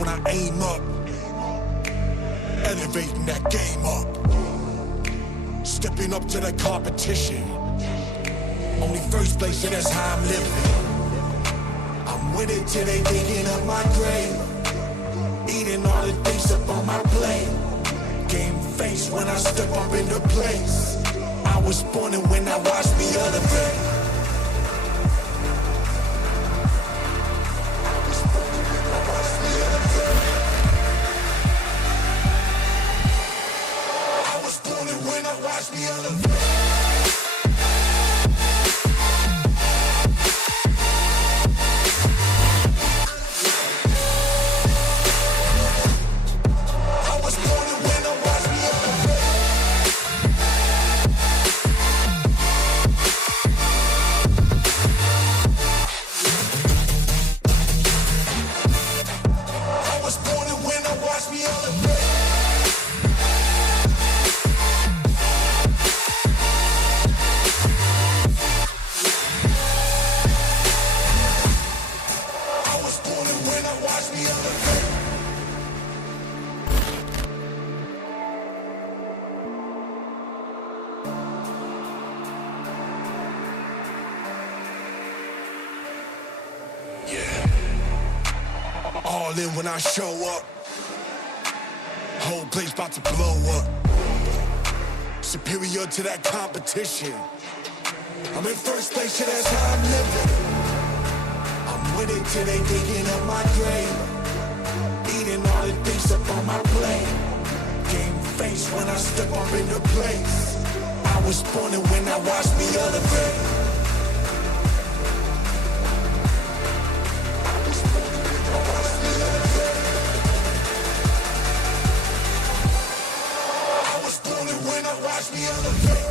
when I aim up, elevating that game up, stepping up to the competition. Only first place, and that's how I'm living. I'm with it till they digging up my grave, eating all the things up on my plate. Game face when I step up into place. I was born and when I watched me elevate. Watch me elevate. All in when I show up, whole place about to blow up. Superior to that competition. I'm in first place, yeah, that's how I'm living. I'm with it till they digging up my grave, eating all the things up on my plate. Game face when I step up into place. I was born and when I watched me elevate. Watch me elevate.